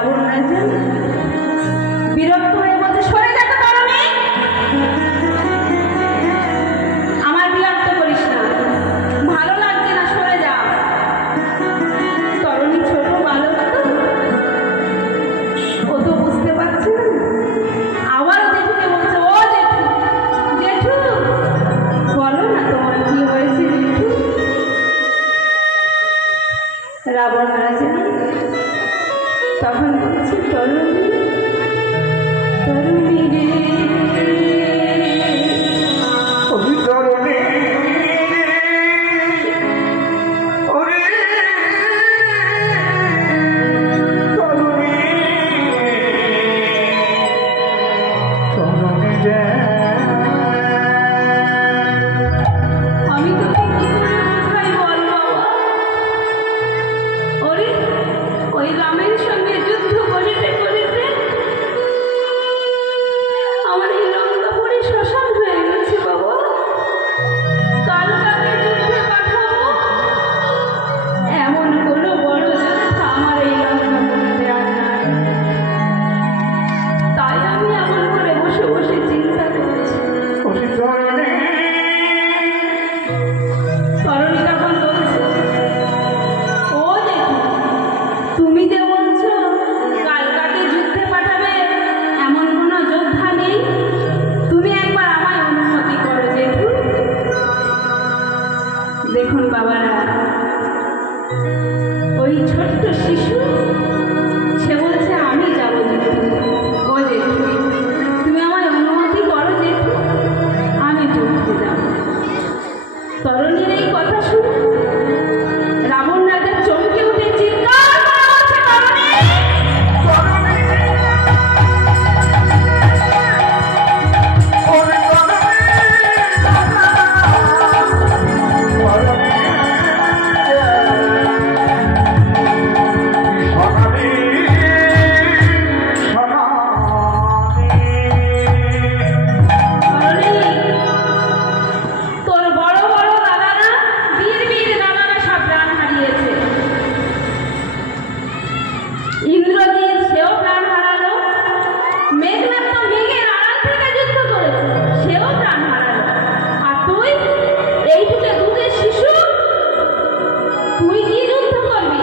রাবণ রাজা বিরক্ত হয়ে বলছে, সরে যেতে পারো নি, আমার বিরক্ত করিস না, ভালো লাগছে না, সরে যা। তরুণী ছোট বালক ও তো বুঝতে পারছে না, আবারও জেঠুকে বলছে, ও জেঠু, জেঠু বলো না তোমার কি হয়েছে জেঠু। রাবণ রাজা তখন বলছে, তরুণী তরুণী রে, আমি তোকে কি করে বোঝাই বল বাবা। ওরে ওই রামের সঙ্গে যুদ্ধ করিতে করিতে আমার এই লঙ্কাপুরি শ্মশান হয়ে গেছে বাবা। কাল কাকে যুদ্ধে পাঠাবো, এমন কোনো বড় যোদ্ধা আমার এই লঙ্কাপুরিতে আর নাই। তাই আমি এমন করে বসে বসে চিন্তা করছি। তরুণী তখন বলছে, ও দেখো তুমি যে বলছো কাল কাকে যুদ্ধে পাঠাবে এমন কোনো যোদ্ধা নেই, তুমি একবার আমায় অনুমতি করো জেঠু। দেখুন বাবারা, ওই ছোট্ট শিশু সে বলছে আমি যাবো জেঠু। ও জেঠু তুমি আমায় অনুমতি করো জেঠু, আমি যুদ্ধে যাব। তরুণীর এই কথা শুনে রাবণ রাজা চমকে উঠে চিৎকার করে বলছে, তরুণী তোর বড় বড় দাদারা, বীর বীর দাদারা সব প্রাণ হারিয়েছে। ইন্দ্রজিৎ সেও প্রাণ হারালো, মেঘনাথ তো মেঘের আড়াল থেকে যুদ্ধ করেছে, সেও প্রাণ হারালো। আর তুই এইটুকে দুধের শিশু, তুই কি যুদ্ধ করবি?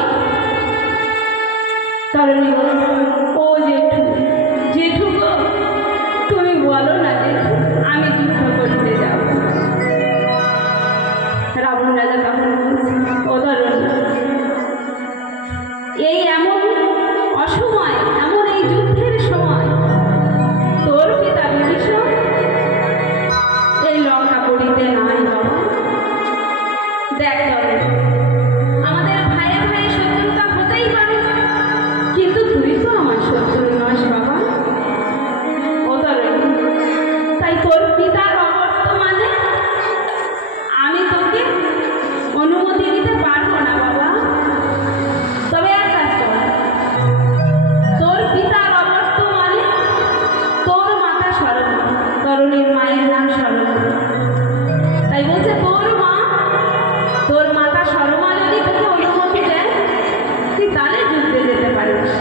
তরুণী বলছে, ও জেঠু, জেঠু গো তুমি বলো না জেঠু, আমি যুদ্ধ করতে যাব। রাবণ রাজা তখন বলছে, ও তরুণী এই এমন অসময়, এমন এই যুদ্ধের সময় তোর পিতা বিভীষণ এই লঙ্কাপুরীতে নাই বাবা। দেখ তরুণী, আমাদের ভাইয়ে ভাইয়ে শত্রুতা হতেই পারে, কিন্তু তুই তো আমার শত্রু নস বাবা। ও তরুণী, তাই তোর পিতার অবর্তমানে আমি তোকে অনুমতি দিতে পারবো না বাবা। তবে এক কাজ কর, তোর পিতার অবর্তমানে তোর মাতা সরলা, তরুণীর মায়ের নাম সরলা, তাই বলছে তোর মাতা সরমা যদি তোকে অনুমতি দেয় তুই তাহলে যুদ্ধে যেতে পারিস।